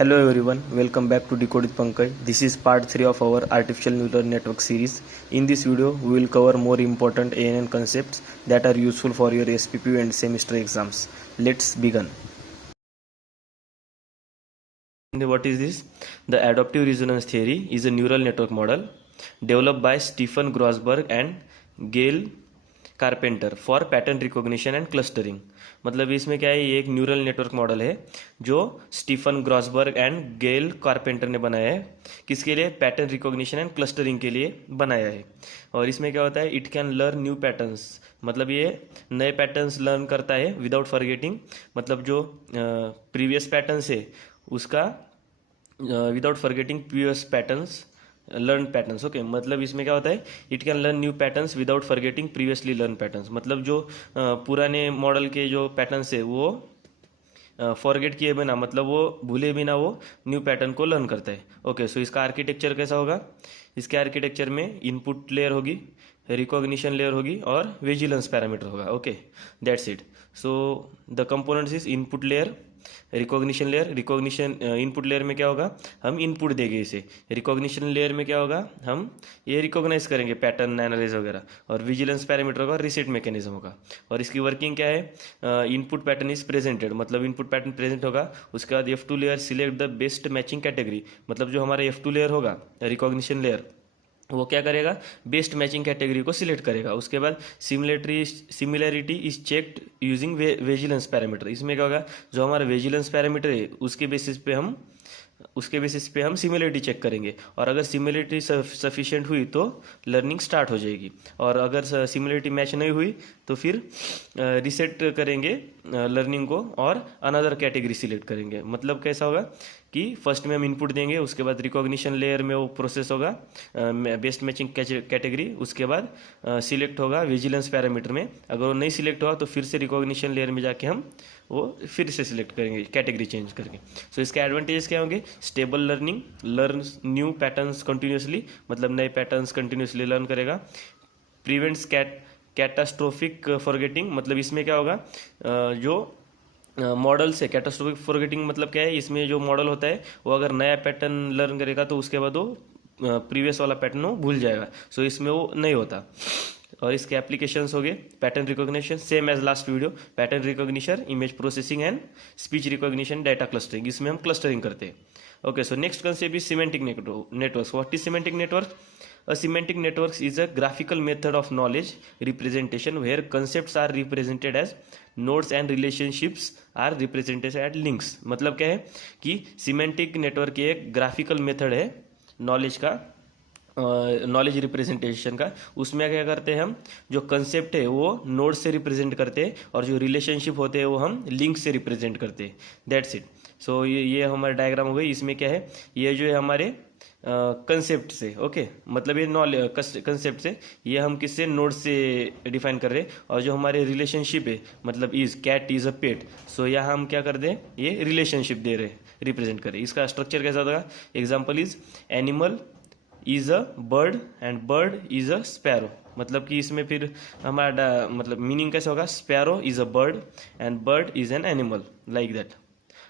Hello everyone, welcome back to Decode with Pankaj. This is part 3 of our artificial neural network series. In this video, we will cover more important ANN concepts that are useful for your SPPU and semester exams. Let's begin. What is this? The adaptive resonance theory is a neural network model developed by Stephen Grossberg and Gail carpenter for pattern recognition and clustering. मतलब इसमें क्या है, ये एक neural network model है जो Stephen ग्रॉसबर्ग and Gayle carpenter ने बनाया है। किसके लिए? पैटर्न रिकॉग्निशन एंड क्लस्टरिंग के लिए बनाया है। और इसमें क्या होता है, it can learn new patterns, मतलब ये नए पैटर्न्स लर्न करता है विदाउट फॉरगेटिंग। मतलब जो प्रीवियस पैटर्न्स है उसका without forgetting previous patterns learn patterns. Okay, मतलब इसमें क्या होता है, it can learn new patterns without forgetting previously learn patterns. मतलब जो पुराने मॉडल के जो पैटर्न्स है वो फॉरगेट किए बिना, मतलब वो भूले बिना वो न्यू पैटर्न को लर्न करता है। ओके, सो इसका आर्किटेक्चर कैसा होगा? इसके आर्किटेक्चर में इनपुट लेयर होगी, रिकॉग्निशन लेयर होगी और विजिलेंस पैरामीटर होगा। Okay, that's it. So the components is input layer, recognition layer. Recognition input layer में क्या होगा, हम इनपुट देंगे इसे। रिकॉग्निशन लेयर में क्या होगा, हम ये रिकॉग्नाइज करेंगे पैटर्न एनालाइज वगैरह। और विजिलेंस पैरामीटर होगा, रीसेट मैकेनिज्म होगा। और इसकी वर्किंग क्या है, इनपुट पैटर्न इज प्रेजेंटेड, मतलब इनपुट पैटर्न प्रेजेंट होगा। उसके बाद F2 layer select the best matching category, मतलब जो हमारा F2 लेयर होगा रिकॉग्निशन लेयर, वो क्या करेगा, बेस्ट मैचिंग कैटेगरी को सिलेक्ट करेगा। उसके बाद similarity is checked using vigilance parameter. इसमें क्या होगा, जो हमारा विजिलेंस पैरामीटर है उसके बेसिस पे हम सिमिलरिटी चेक करेंगे। और अगर सिमिलरिटी सफिशिएंट हुई तो लर्निंग स्टार्ट हो जाएगी। और अगर सिमिलरिटी मैच नहीं हुई तो फिर रिसेट करेंगे लर्निंग को और अनदर कैटेगरी सिलेक्ट करेंगे। मतलब कैसा होगा कि फर्स्ट में हम इनपुट देंगे, उसके बाद रिकॉग्निशन लेयर में वो प्रोसेस होगा बेस्ट मैचिंग कैटेगरी। उसके बाद सिलेक्ट होगा विजिलेंस पैरामीटर में। अगर वो नहीं सिलेक्ट हुआ तो फिर से रिकॉग्निशन लेयर में जाके हम वो फिर से सिलेक्ट करेंगे कैटेगरी चेंज करके। सो इसके एडवांटेजेस क्या होंगे, stable learning, learns new patterns continuously, मतलब नए पैटर्न्स कंटिन्यूसली लर्न करेगा। प्रिवेंट्स कैटास्ट्रोफिक फॉरगेटिंग, मतलब इसमें क्या होगा, जो मॉडल से कैटास्ट्रोफिक फॉरगेटिंग मतलब क्या है, इसमें जो मॉडल होता है वो अगर नया पैटर्न लर्न करेगा तो उसके बाद वो प्रीवियस वाला पैटर्न वो भूल जाएगा। सो इसमें वो नहीं होता। और इसके एप्लीकेशंस हो गए, pattern recognition same as last video, pattern recognition, image processing and speech recognition, data clustering, इसमें हम क्लस्टरिंग करते हैं। Okay, so next concept is semantic networks. What is semantic network? A semantic network is a graphical method of knowledge representation where concepts are represented as nodes and relationships are represented as links। मतलब क्या है कि semantic network एक graphical method है knowledge का, knowledge representation का। उसमें क्या करते हैं हम, जो कंसेप्ट है वो नोड से रिप्रेजेंट करते हैं और जो रिलेशनशिप होते हैं वो हम लिंक से रिप्रेजेंट करते हैं। That's it. सो ये हमारा डायग्राम हो गई। इसमें क्या है, ये जो है हमारे कंसेप्ट से, ओके, मतलब ये नॉलेज कंसेप्ट से, ये हम किससे, नोड से डिफाइन कर रहे हैं। और जो हमारे रिलेशनशिप है, मतलब इज कैट इज अ पेट, सो यहाँ हम क्या कर दें, ये रिलेशनशिप दे रहे हैं, रिप्रेजेंट कर रहे हैं। इसका स्ट्रक्चर कैसा होगा, example is animal is a bird and bird is a sparrow. मतलब कि इसमें फिर हमारा मतलब मीनिंग कैसा होगा, sparrow is a bird and bird is an animal, like that.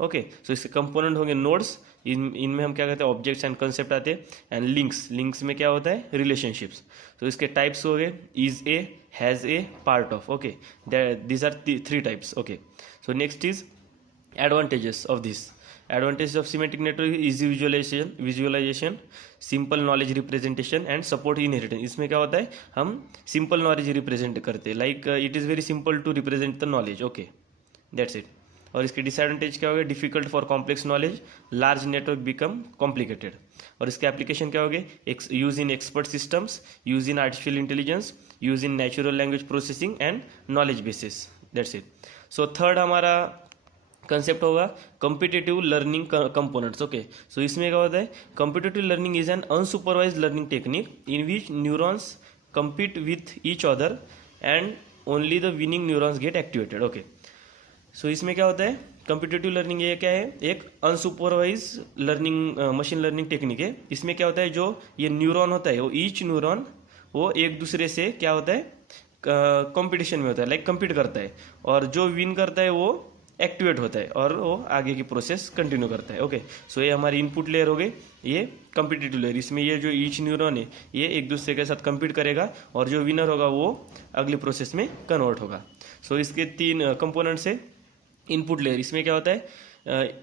Okay, so इसके कंपोनेंट होंगे नोड्स, इनमें हम क्या कहते हैं, ऑब्जेक्ट्स एंड कंसेप्ट आते हैं। एंड लिंक्स में क्या होता है, रिलेशनशिप्स। तो इसके टाइप्स हो गए, is a, has a, part of. Okay, these are 3 types. Okay, so next is advantages of this. Advantage of semantic network, easy visualisation, simple knowledge representation and support inheritance. इसमें क्या होता है, हम simple knowledge represent करते हैं, like it is very simple to represent the knowledge. Okay, that's it. और इसके disadvantage क्या हो गया, difficult for complex knowledge, large network become complicated. और इसके एप्लीकेशन क्या हो गए, use in expert systems, use in artificial intelligence, use in natural language processing and knowledge basis. That's it. So third हमारा कंसेप्ट होगा competitive learning components. Okay, so इसमें क्या होता है, competitive learning is an unsupervised learning technique in which neurons compete with each other and only the winning neurons get activated। Okay, so इसमें क्या होता है, कॉम्पिटिटिव लर्निंग ये क्या है, एक unsupervised learning machine learning technique है। इसमें क्या होता है, जो ये न्यूरॉन होता है वो ईच न्यूरॉन वो एक दूसरे से क्या होता है, कंपटीशन में होता है, लाइक compete करता है। और जो विन करता है वो एक्टिवेट होता है और वो आगे की प्रोसेस कंटिन्यू करता है। ओके, सो ये हमारी इनपुट लेयर हो गई। ये कम्पिटिटिव लेयर, इसमें ये जो ईच न्यूरॉन है ये एक दूसरे के साथ कम्पीट करेगा और जो विनर होगा वो अगली प्रोसेस में कन्वर्ट होगा। सो इसके 3 कंपोनेंट्स है। इनपुट लेयर, इसमें क्या होता है,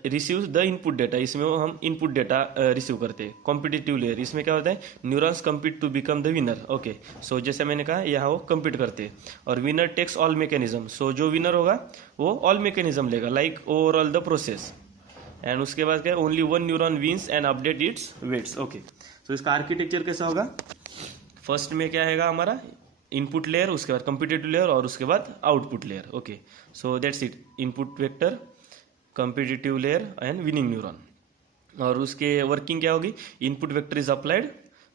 रिसीव द इनपुट डेटा, इसमें वो हम इनपुट डेटा रिसीव करते हैं। कॉम्पिटिटिव लेयर, इसमें क्या होता है, neurons compete to become the winner. Okay, so जैसे मैंने कहा यहाँ वो कम्पीट करते हैं और winner takes all mechanism. So जो विनर होगा वो ऑल मैकेनिज्म लेगा, like overall the process. And उसके बाद क्या, only one neuron wins and update its weights. Okay, so इसका आर्किटेक्चर कैसा होगा, फर्स्ट में क्या है हमारा इनपुट लेयर, उसके बाद कम्पिटिटिव लेयर और उसके बाद output layer. Okay, so that's it, input vector, competitive layer and winning neuron. और उसके वर्किंग क्या होगी, इनपुट वेक्टर इज अप्लाइड,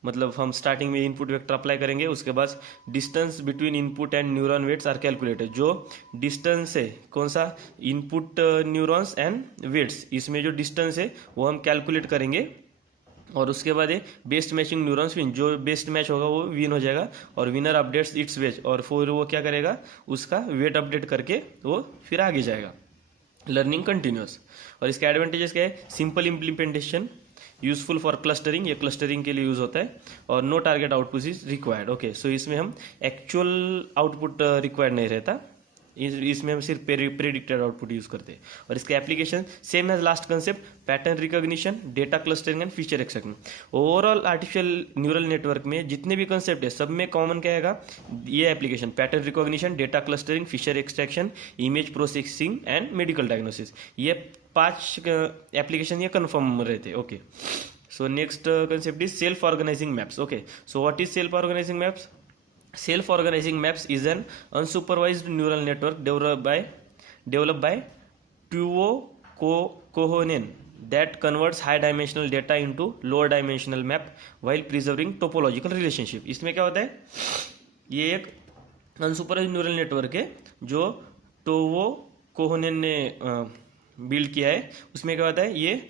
मतलब हम स्टार्टिंग में इनपुट वेक्टर अप्लाई करेंगे, उसके बाद distance between input and neuron weights are calculated. जो डिस्टेंस है कौन सा, इनपुट न्यूरॉन्स एंड वेट्स, इसमें जो डिस्टेंस है वो हम कैलकुलेट करेंगे और उसके बाद ये बेस्ट मैचिंग न्यूरॉन्स विन, जो बेस्ट मैच होगा वो विन हो जाएगा और विनर अपडेट्स इट्स वेट, और फिर वो क्या करेगा, उसका वेट अपडेट करके वो फिर आगे जाएगा। Learning continuous. और इसके एडवांटेजेस क्या है, simple implementation, useful for clustering, ये क्लस्टरिंग के लिए यूज होता है, और no target output is required. Okay, so इसमें हम एक्चुअल आउटपुट रिक्वायर्ड नहीं रहता, इसमें हम सिर्फ प्रेडिक्टेड आउटपुट यूज करते हैं। और इसके application same as last concept, pattern recognition, data clustering and feature extraction. Overall artificial neural network में जितने भी कंसेप्ट है सब में कॉमन क्या आएगा, ये application, pattern recognition, data clustering, feature extraction, image processing and medical diagnosis, ये 5 एप्लीकेशन ये कन्फर्म रहते हैं। Okay, so next concept is self organising maps. Okay, so what is self organising maps? Self-organizing maps is an unsupervised neural network developed by Tuo Kohonen that converts high-dimensional data into lower-dimensional map while preserving topological relationship. इसमें क्या होता है, ये एक unsupervised neural network है जो टोवो कोहोनेन ने build किया है। उसमें क्या होता है, ये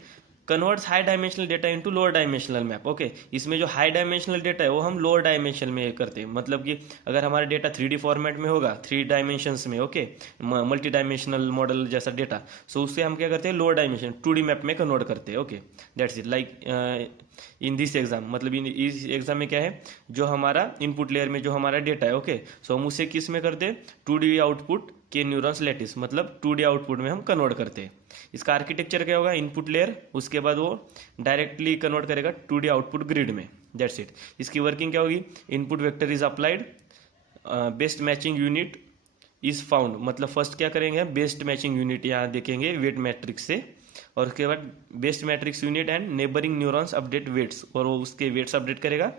converts high dimensional data into lower dimensional map. Okay, इसमें जो हाई डायमेंशनल डेटा है वो हम लोअर डायमेंशन में करते हैं, मतलब कि अगर हमारा डेटा 3D फॉर्मेट में होगा, 3 डायमेंशंस में, ओके, मल्टी डायमेंशनल मॉडल जैसा डेटा, सो उससे हम क्या करते हैं, लोअर डायमेंशन 2D मैप में कन्वर्ट करते हैं। Okay, that's it, like in this exam, मतलब इस एग्जाम में क्या है, जो हमारा इनपुट लेयर में जो हमारा डेटा है, ओके, सो हम उसे किस में करते हैं, 2D आउटपुट के न्यूरॉन्स लैटिस, मतलब 2D आउटपुट में हम कन्वर्ट करते हैं। इसका आर्किटेक्चर क्या होगा, इनपुट लेयर, उसके बाद वो डायरेक्टली कन्वर्ट करेगा 2D आउटपुट ग्रिड में, दैट्स इट। इसकी वर्किंग क्या होगी, input vector is applied, best matching unit is found, मतलब फर्स्ट क्या करेंगे, बेस्ट मैचिंग यूनिट यहाँ देखेंगे वेट मैट्रिक्स से, और उसके बाद best matrix unit and neighbouring neurons update weights, और वो उसके वेट्स अपडेट करेगा।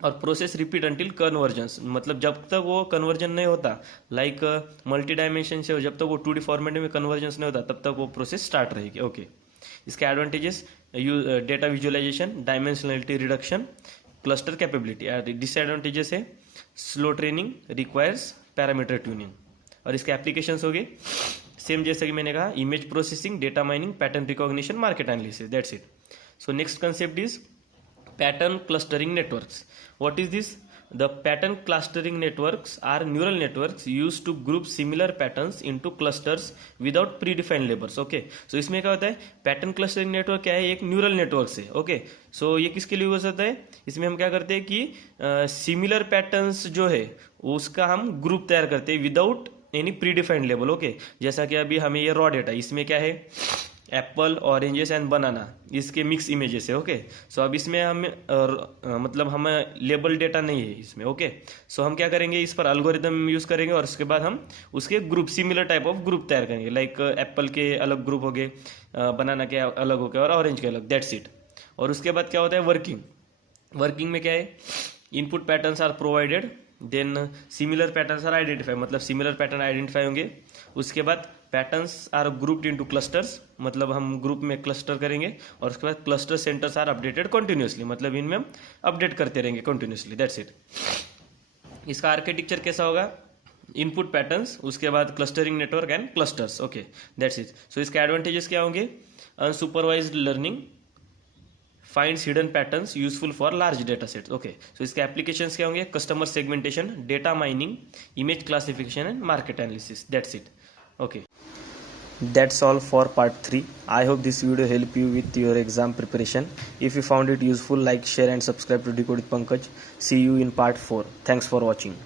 और प्रोसेस रिपीट अंटिल कन्वर्जेंस, मतलब जब तक वो कन्वर्जन नहीं होता, लाइक मल्टी डायमेंशन से जब तक वो 2D फॉर्मेट में कन्वर्जेंस नहीं होता तब तक वो प्रोसेस स्टार्ट रहेगी। ओके, इसके advantages, data visualization, dimensionality reduction, cluster capability. Disadvantages है, slow training, requires parameter tuning. और इसके एप्लीकेशंस हो गए सेम जैसे कि मैंने कहा, image processing, data mining, pattern recognition, market analysis, that's it. So next concept is pattern clustering networks. What is this? The pattern clustering networks are neural networks used to group similar patterns into clusters without predefined labels. Okay, so इसमें क्या होता है, pattern clustering network क्या है, एक neural network से। Okay, सो ये किसके लिए यूज होता है, इसमें हम क्या करते हैं कि सिमिलर पैटर्न्स जो है उसका हम ग्रुप तैयार करते हैं without any predefined label. Okay, जैसा कि अभी हमें ये रॉ डेटा, इसमें क्या है, एप्पल, ऑरेंजेस एंड बनाना, इसके मिक्स इमेजेस है। ओके, सो अब इसमें हम मतलब हमें लेबल डेटा नहीं है इसमें। ओके, सो हम क्या करेंगे, इस पर एल्गोरिदम यूज करेंगे और उसके बाद हम उसके group, similar type of group तैयार करेंगे, लाइक एप्पल के अलग ग्रुप हो गए, बनाना के अलग हो गए और ऑरेंज के अलग, दैट्स इट। और उसके बाद क्या होता है, वर्किंग में क्या है, input patterns are provided, then similar patterns are identify, मतलब सिमिलर पैटर्न आइडेंटिफाई होंगे। उसके बाद patterns are grouped into clusters, मतलब हम ग्रुप में क्लस्टर करेंगे, और उसके बाद cluster centers are updated continuously, मतलब इनमें हम अपडेट करते रहेंगे कंटिन्यूसली, दैट्स इट। इसका आर्किटेक्चर कैसा होगा, इनपुट पैटर्न्स, उसके बाद clustering network and clusters. Okay, that's it. So इसके एडवांटेजेस क्या होंगे, unsupervised learning, finds hidden patterns useful for large data sets. Okay, so इसके applications क्या होंगे, customer segmentation, data mining, image classification and market analysis, that's it. Okay, That's all for part 3. I hope this video helped you with your exam preparation. If you found it useful, like, share and subscribe to Decode with Pankaj. See you in part 4. Thanks for watching.